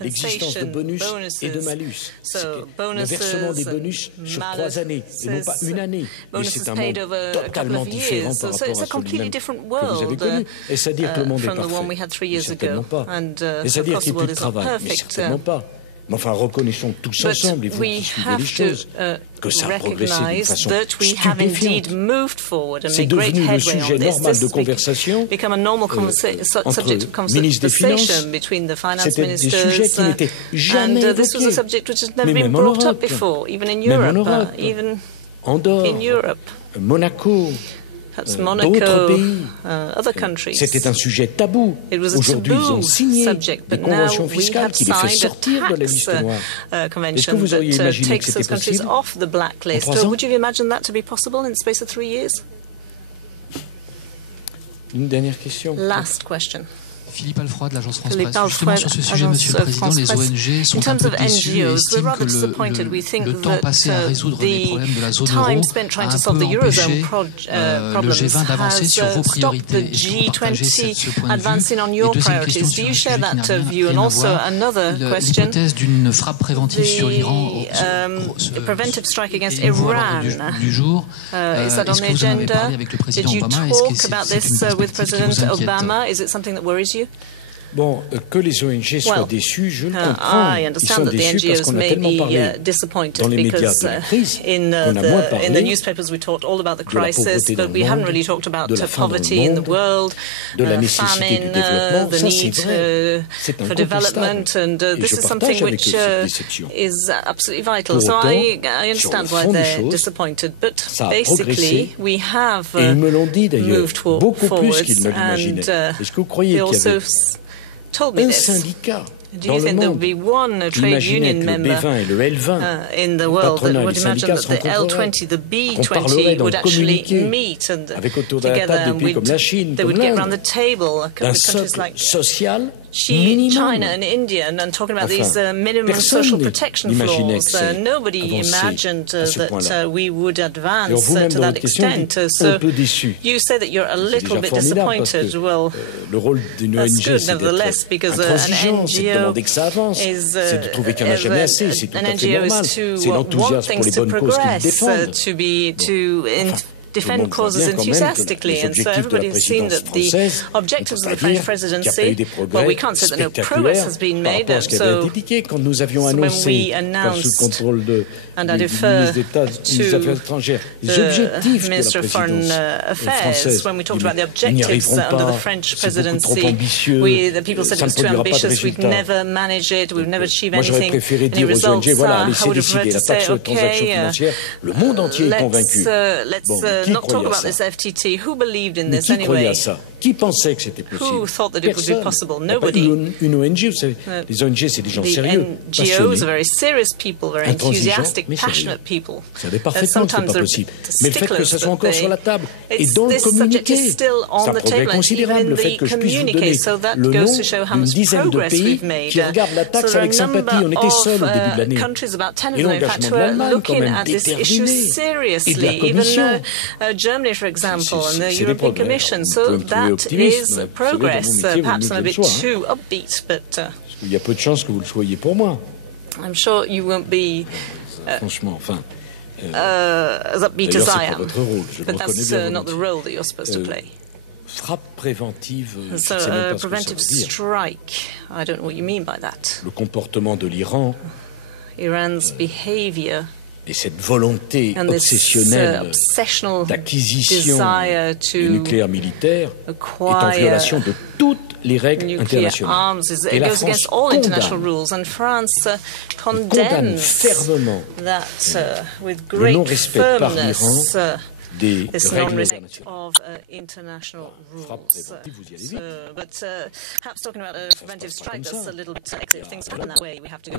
l'existence de bonus et de malus, le versement des bonus sur 3 années et non pas une année. Mais c'est un monde totalement différent par rapport à celui-même que vous avez connu. Est-ce à dire que le monde est parfait? Mais certainement pas. Est-ce à dire qu'il n'y a plus de travail? Mais certainement pas. Mais enfin, reconnaissons tous ensemble, il faut discuter les choses, que ça a progressé d'une façon stupéfiante. C'est devenu le sujet normal de conversation entre ministres des Finances. C'était des sujets qui n'étaient jamais évoqués. Mais même en Europe, Andorre, Monaco, d'autres pays. C'était un sujet tabou. Aujourd'hui, ils ont signé des conventions fiscales qui les fait sortir de la liste noire. Est-ce que vous auriez imaginé que c'était possible en 3 ans? Une dernière question. Philippe Alfroy de l'Agence France Presse. Justement sur ce sujet, Monsieur le Président, les ONG sont un peu déçues et estiment que le temps passé à résoudre les problèmes de la zone euro a un peu empêché le G20 d'avancer sur vos priorités. Est-ce que vous partagez ce point de vue? Et deuxième question sur un sujet qui n'a rien à voir, l'hypothèse d'une frappe préventive sur l'Iran est nouveau à l'ordre du jour. Est-ce que vous en avez parlé avec le président Obama? Est-ce que c'est une perspective qui vous inquiète? Bon, que les ONG soient déçus, je le comprends. Ils sont déçus parce qu'on a tellement parlé dans les médias de la crise, on a moins parlé de la pauvreté dans le monde, de la faim dans le monde, de la nécessité du développement. Ça, c'est vrai. C'est incontestable. Et je partage avec eux cette déception. Pour autant, sur le fond des choses, ça a progressé. Et ils me l'ont dit d'ailleurs, beaucoup plus qu'ils ne l'imaginaient. Est-ce que vous croyez qu'il y avait un syndicat dans le monde? Imaginez que le B20 et le L20, le patronat et les syndicats se rencontreraient, qu'on parlerait dans le communiqué avec autour de la table des pays comme la Chine, comme l'Inde, d'un socle social minimum. Personne n'imaginait que ça avancé à ce point-là. Alors vous-même, dans votre question, vous êtes un peu déçu. C'est déjà formidable parce que le rôle d'une ONG, c'est d'être intransigeant, c'est de demander que ça avance, c'est de trouver qu'il n'y en a jamais assez, c'est tout à fait normal. C'est l'enthousiasme pour les bonnes causes qu'ils défendent. Defend causes enthusiastically, and so everybody has seen that the objectives of the French presidency, well, we can't say that no progress has been made, so when we announced, and I defer to the Minister of Foreign Affairs, when we talked about the objectives under the French presidency, the people said it was too ambitious, we'd never manage it, we'd never achieve anything, any results. I would have preferred to say, okay, let's not talk about this FTT. Who believed in this anyway? Qui pensait que c'était possible? Who thought that it would be possible? Nobody. Une ONG, vous savez, les ONG, c'est des gens sérieux, NGOs are very serious people, very enthusiastic, passionate people. Vous savez parfaitement que c'est pas possible. Mais le fait que ce soit encore sur la table et dans le communiqué, c'est un progrès considérable. Le fait que je puisse vous donner le nom d'une dizaine de pays qui regardent la taxe avec sympathie. On était seuls au début de l'année. Et l'engagement de l'Allemagne, quand même, déterminé. Et de la Commission. Germany, for example, and the European Commission. So that is progress. Perhaps I'm a bit too upbeat, but il y a peu de chances que vous le soyez pour moi. I'm sure you won't be franchement, enfin, as upbeat as I am. But that's not the role that you're supposed to play. Frappe préventive, so, preventive strike. I don't know what you mean by that. Le comportement de l'Iran, Iran's behavior, et cette volonté obsessionnelle d'acquisition du nucléaire militaire est en violation de toutes les règles internationales. Et la France condamne fermement le non-respect par l'Iran des règles internationales. Frappe préventive, vous y allez vite.